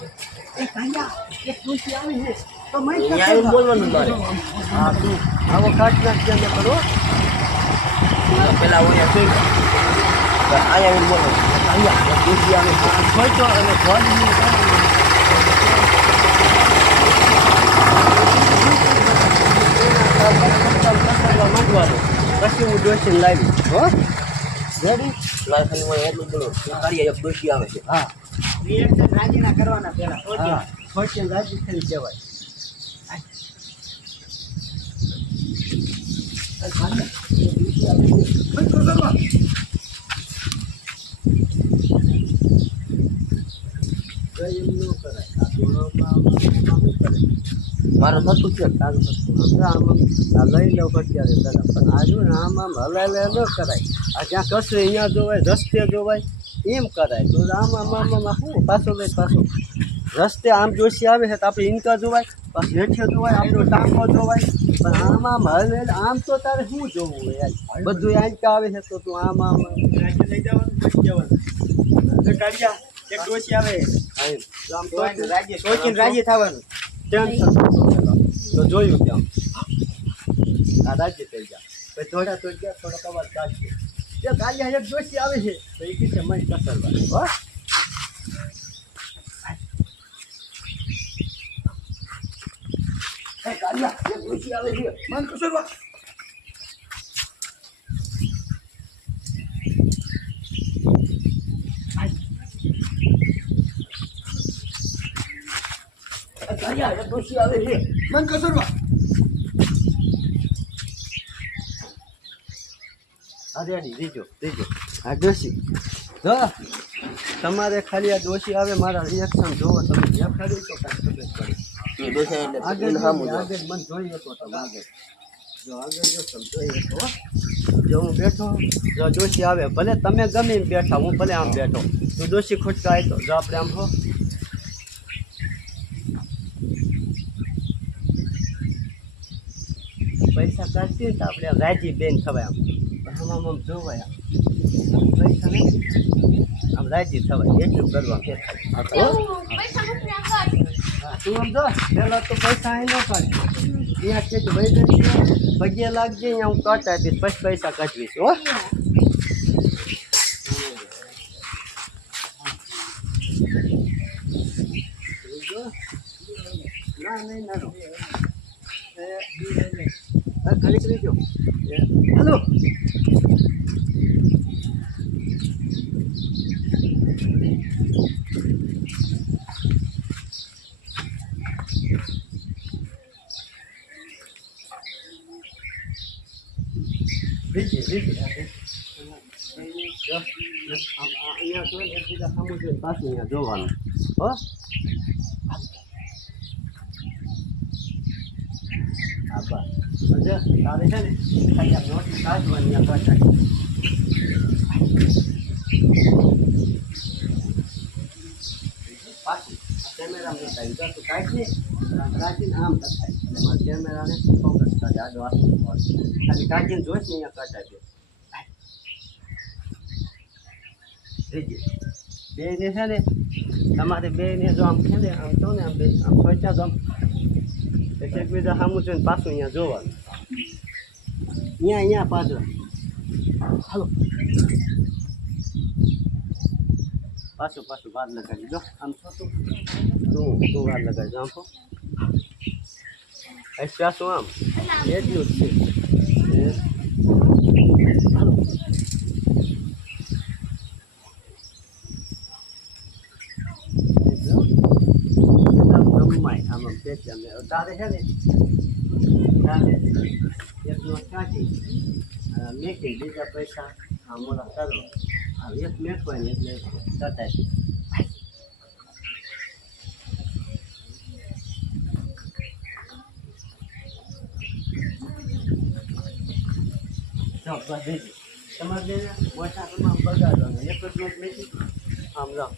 એક ખુશી આવી છે તો મેં અહીંયા બોલવાનું મારે હા તું આવો ખાટ નાખ કેમ કરો પેલા અહીંયા જોઈ અહીંયા બોલો અહીંયા ખુશી આવે સોચો અને ગોળની પછી હું ડોસીને લાવી હો રેડી મારે ખાલી મને એટલું બોલો કરીએ એક દોષી આવે છે હા રિએક્શન રાજીના કરવાના પહેલા હા સોચીને રાજી થઈ કહેવાય મારે થતું છે લઈ લો અત્યારે પણ આજુ ને આમ હલાય ન કરાય આ જ્યાં કશે અહીંયા જોવાય રસ્તે જોવાય એમ કરાય તો આમાં શું પાછો લઈ પાછો રસ્તે આમ જોશી આવે છે તો આપણે ઇનકા જોવાય પાછું હેઠે જોવાય આપણો ટાંકો જોવાય પણ આમ હલે આમ તો તારે શું જોવું યાર બધું આંકા આવે છે તો તું આમ લઈ જવાનું પછી જવાનું તો કાઢ્યા એક ડોસી આવે આમ તો રાજી સોચીને રાજી થવાનું ટેન્શન તો જોયું ત્યાં આ રાજ્ય થઈ ગયા પછી થોડા તો ગયા થોડા તમારે કાઢશે જે કાઢ્યા એક જોશી આવે છે તો એ કીધે મને કસરવાનું હો કાઢ્યા એક જોશી આવે છે મન કસરવા કાઢ્યા એક જોશી આવે છે મન કસરવા રેડી દીજો આ ડોશી જો તમારે ખાલી આ ડોશી આવે મારા રિએક્શન જોવો તમે દેખાડી તો કાંઈ ખબર પડે એ દોષા એટલે આગળ સામું આગળ મને જોઈ શકો તમે આગળ જો આગળ જો તમે જોઈ શકો જો હું બેઠો જો ડોશી આવે ભલે તમે ગમે એમ બેઠા હું ભલે આમ બેઠો તો ડોશી ખોટકા આવી તો જો આપણે આમ હો પૈસા કાઢીએ તો આપણે આમ રાજી બેન થવાય આમ આમ જોવાય આમ પૈસા નહીં આમ રાજી થવાય એટલું કરવા કે હા તું આમ જો પેલા તો પૈસા અહીં ન કાઢ ત્યાં કે ભાઈ પગે લાગજે અહીંયા હું કાઢ આપીશ પછી પૈસા કાઢવીશ હો ના નહીં ના ખાલી કરી દો હલો અહીંયા જો ને એકબીજા સામું જોઈને પાછું અહીંયા જોવાનું હો હા બસ તારે છે ને ખાલી નોટની કાઢવાની અહીંયા કાઢ પાછું કેમેરામાં બતાવી જો તું કાઢીએ કાઢીને આમ બતાય એટલે મારા કેમેરાને ફોકસ કરે આગળ વાંચવું ખાલી કાઢીને જોઈશ ને અહીંયા કાઢાય બે ને છે ને તમારે બે ને જો આમ છે ને આમ તો ને આમ બે આમ સોચ્યા તો આમ એકબીજા સામું જોઈને પાછું અહીંયા જોવાનું અહીંયા પાછળ હાલો પાછું વાર લગાવી જો આમ છો તું વાર લગાવી જો આમ છો પાછું આમ એટલું જ છે હાલો આમ પેચી અમે તારે છે ને તારે એક નોટ કાઢી મેકી બીજા પૈસા આમ ઓલા કરો આ એક મેકવાય ને એટલે કટાય તમારે બેને ઓછા તમામ બગાડવાનું એક જ નોટ મેકી આમ જાઓ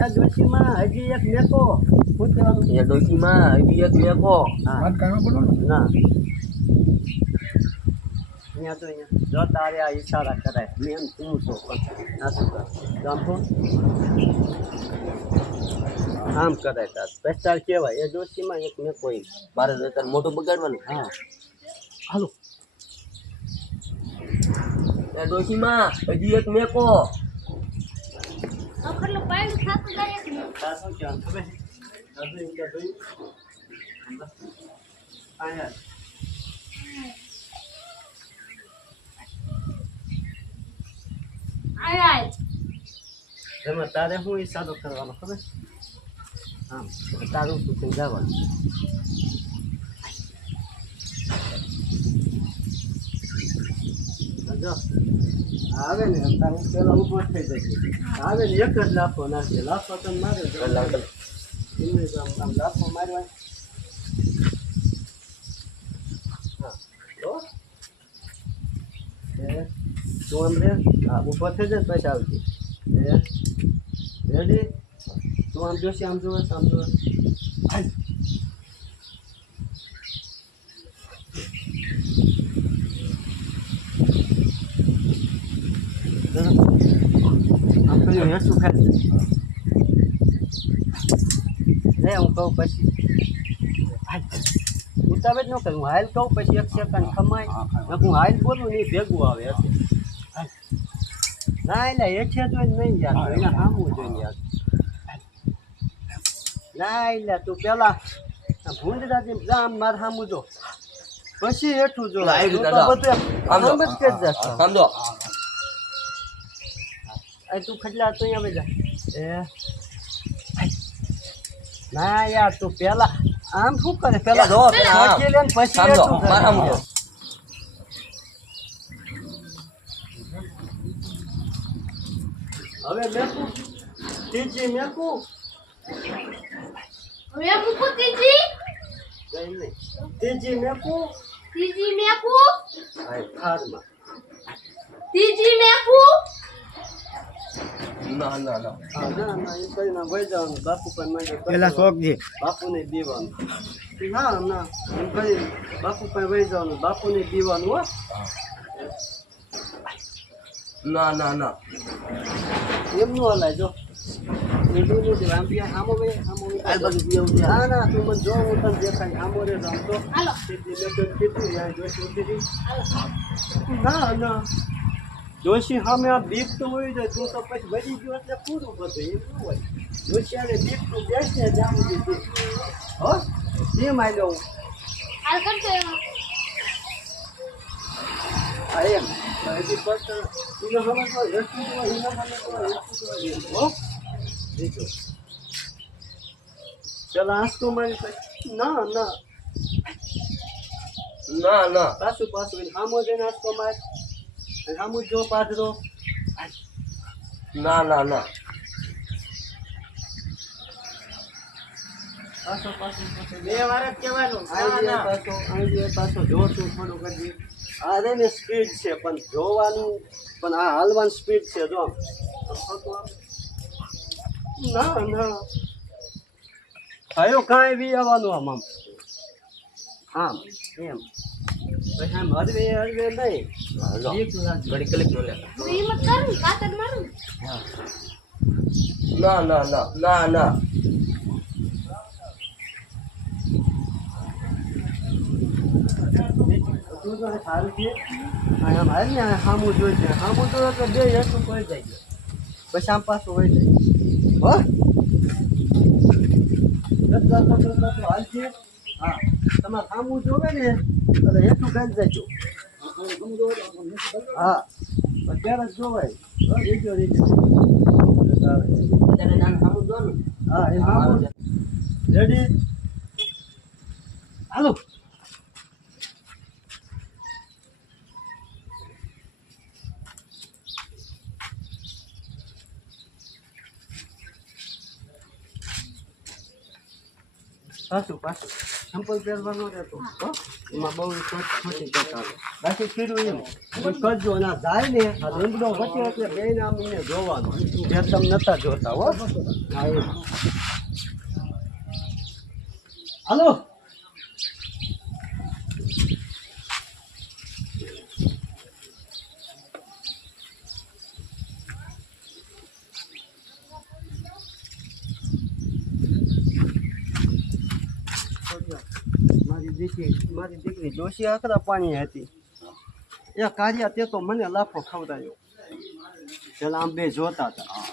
આ ડોશીમાં હજી એક મેકો શું કહેવાનું એ ડોશીમાં હજી એક લેખો ના અહીંયા તો અહીંયા જો તારે આ ઈશારા કરાય મેં એમ તું છો પણ ના શું કર જામતો આમ કરાય તાર પેસ્ટાર કહેવાય એ જોશીમાં એક મેં કોઈ મારે તો તારે મોટું બગાડવાનું હા હાલો એ ડોશીમાં હજી એક મેકો અખરલો પાણી ખાતું જાય છે તાર શું કહેવાનું ખબર હજુ એમ કે જોયું અહીંયા આય એમાં તારે હું ઈશારો કરવાનો ખબર આમ તારું શું થઈ જવાનું જો આવે ને તારું પેલા ઊભો થઈ જશે આવે ને એક જ લાફો નાખે લાફો તો મારે એમને તો આમ લાફો મારવા હા તો તું આમ રે હા ઊભો થઈ જાય પછી આવજે રેડી તું આમ જોશે આમ જોવે આમ જોવે આમ કર્યું હેઠું ખાય લે હું કહું પછી ઉતાવે જ ન કરું હાલ કહું પછી એક સેકન્ડ ખમાય હું હાલ બોલું નહીં ભેગું આવે હશે ના એટલે હેઠે તો નહીં યાર એને સામું જોઈએ યાર ના એટલે તું પેલા ભૂંડરાજી જામ માર સામું જો પછી હેઠું જો આવી દાદા આમ જ કરી જશે સમજો તું ખટલા તો અહીંયા બેજા એ ના યાર તું પેલા આમ શું કરે પેલા જો પેલા આમ. પછી લે ને પછી સમજો હેઠું કરે. મારા સમજો હવે મેકું ત્રીજી મેકું હવે મૂકો ત્રીજી કઈ નહીં ત્રીજી મેકું ત્રીજી મેકુ આ થારમાં ત્રીજી મેકુ ના ના ના હા ના ના એમ કરીને વહી જવાનું બાપુ પણ મને પેલા શોખજી બાપુને દીવાનું ના ના એમ કરી બાપુ પણ વહી જવાનું બાપુને દીવાનું હો ના ના ના એમનું હલાય જો એનું નથી આમ ત્યાં સામો ભાઈ સામો આ બાજુ બી આવું છે. ના ના તું મને જો હું તને દેખાય સામો રે આમ તો હાલો ના ના જોશી સામે આ બીક તો હોય જાય તું તો પછી વધી ગયો એટલે પૂરું બધું એમ ન હોય જોશી આને બીક તું બેસને જ્યાં સુધી બીક હો કેમ આવ્યો હું હાલ કરતો એમાં હા એમ હજી ફક્ત તું સમજ તો હેઠું તો હિના મને તો હેઠું તો હો દેખો ચાલ આંસકો મારી પછી ના ના ના ના પાછું પાછું સામો જઈને આંસકો માર સામું જો પાછો ના ના ના પાછો પાછો બે વાર જ કહેવાનું પાછો જો તું થોડું કરી આ રે ને સ્પીડ છે પણ જોવાનું પણ આ હાલવાની સ્પીડ છે જો ના ના થયો કાંઈ બી આવવાનું આમ આમ આમ એમ પછી આમ હરવે હરવે નહીં હાલો. બીક લાગે. ઘડી ક્લિક નો લે હું હિંમત કરું કાતર મારું ના ના ના ના ના તું તો સારું છે આમ હાલ ને સામું જોઈ છે સામું તો એટલે બે હેઠું પડી જાય પછી આમ પાછું હોય જાય હો હાલ છે હા તમારે સામું જોવે ને એટલે હેઠું ખાઈ જાય હા અત્યારે જ જોવાય રીજો રીજો અત્યારે નાનું સામું જો ને હા એ સામું રેડી હાલો પાછું પાછું સંપલ પહેરવાનો રહેતો હો એમાં બહુ ખોટી જતા બાકી કીધું એમ કરજો ના જાય ને આ લીમડો વચ્ચે એટલે બે નામ એને જોવાનું જે તમે નતા જોતા હો હા એમ હાલો મારી દીકરી ડોશી આકરા પાણી હતી એ કાર્યા તે તો મને લાફો ખવડાયો પેલા આમ બે જોતા હતા